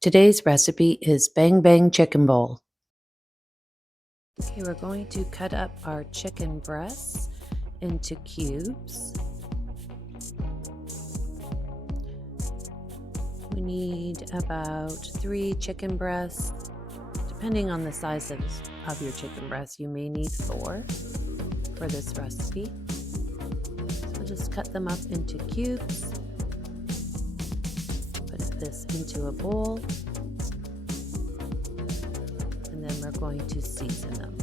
Today's recipe is Bang Bang Chicken Bowl. Okay, we're going to cut up our chicken breasts into cubes. We need about 3 chicken breasts. Depending on the size of your chicken breast, you may need 4 for this recipe. So just cut them up into cubes. Put this into a bowl. And then we're going to season them.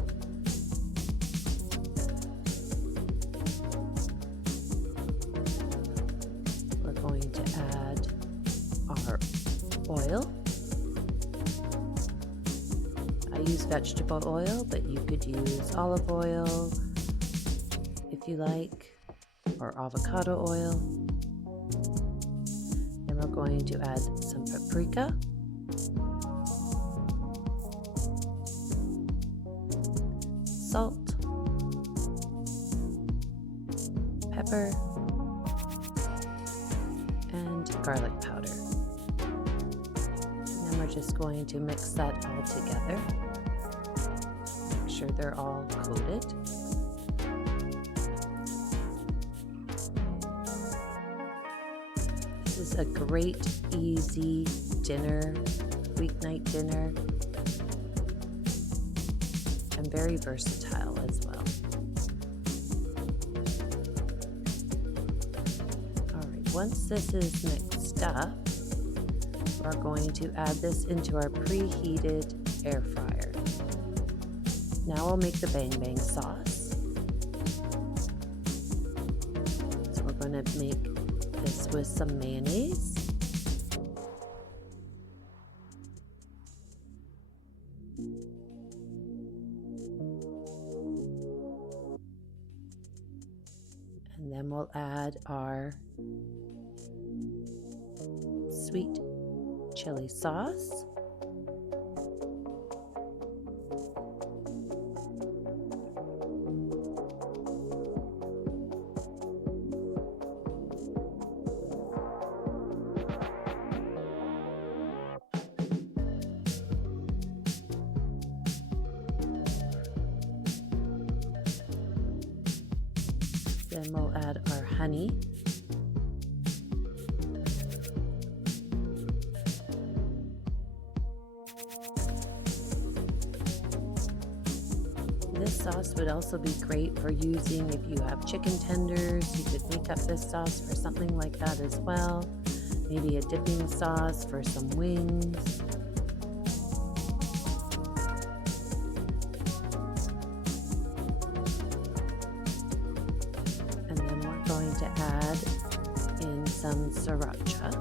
We're going to add our oil. I use vegetable oil, but you could use olive oil if you like, or avocado oil. Then we're going to add some paprika. Salt, pepper, and garlic powder. And then we're just going to mix that all together. Make sure they're all coated. This is a great, easy dinner, weeknight dinner. And very versatile as well. Alright, once this is mixed up, we're going to add this into our preheated air fryer. Now we'll make the Bang Bang sauce. So we're going to make this with some mayonnaise. And then we'll add our sweet chili sauce. Then we'll add our honey. This sauce would also be great for using if you have chicken tenders. You could make up this sauce for something like that as well. Maybe a dipping sauce for some wings. Going to add in some Sriracha.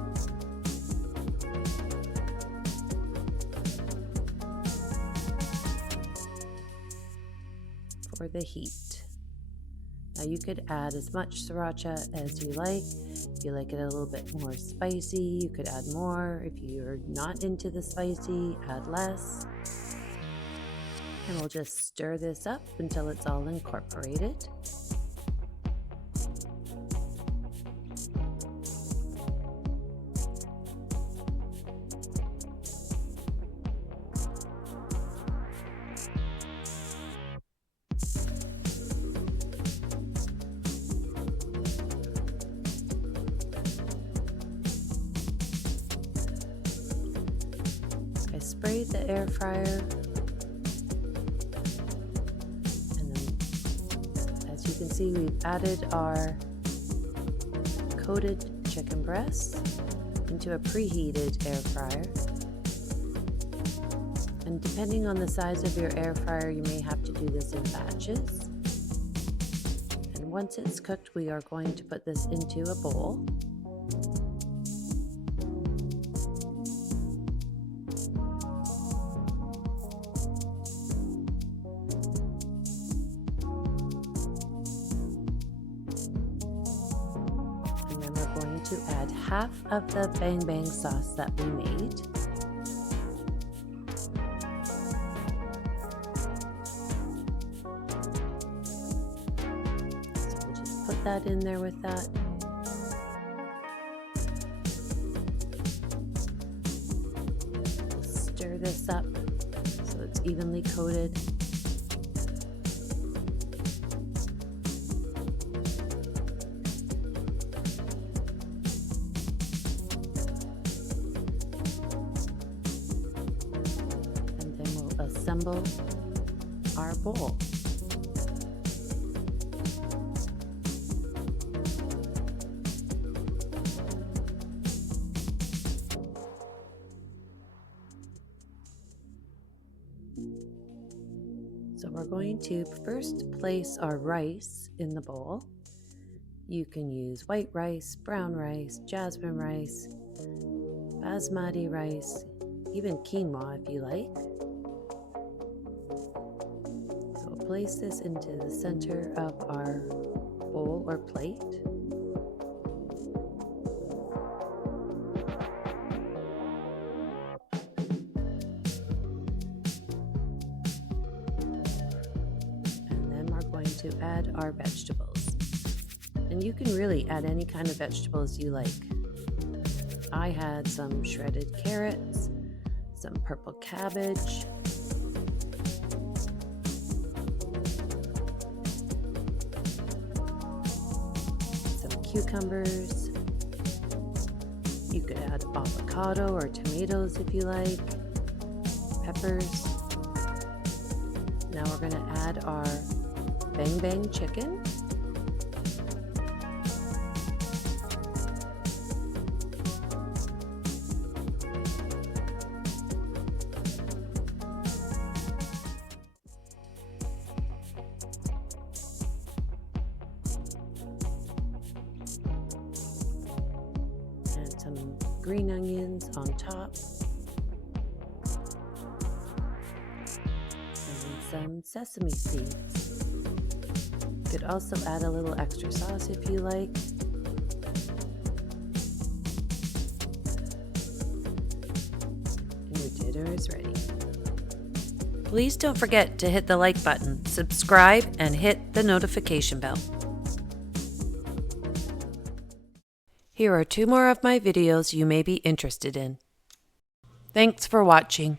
For the heat. Now you could add as much Sriracha as you like. If you like it a little bit more spicy, you could add more. If you're not into the spicy, add less. And we'll just stir this up until it's all incorporated. I sprayed the air fryer, and then as you can see, we've added our coated chicken breasts into a preheated air fryer. And depending on the size of your air fryer, you may have to do this in batches. And once it's cooked, we are going to put this into a bowl. Going to add half of the Bang Bang sauce that we made. So we'll just put that in there with that. stir this up so it's evenly coated. And then we'll assemble our bowl. So we're going to first place our rice in the bowl. You can use white rice, brown rice, jasmine rice, basmati rice, even quinoa if you like. So we'll place this into the center of our bowl or plate. To add our vegetables, and you can really add any kind of vegetables you like. I had some shredded carrots, some purple cabbage, some cucumbers. You could add avocado or tomatoes if you like, peppers. Now we're going to add our bang bang chicken. And some green onions on top. And some sesame seeds. You could also add a little extra sauce if you like. And your dinner is ready. Please don't forget to hit the like button, subscribe, and hit the notification bell. Here are 2 more of my videos you may be interested in. Thanks for watching.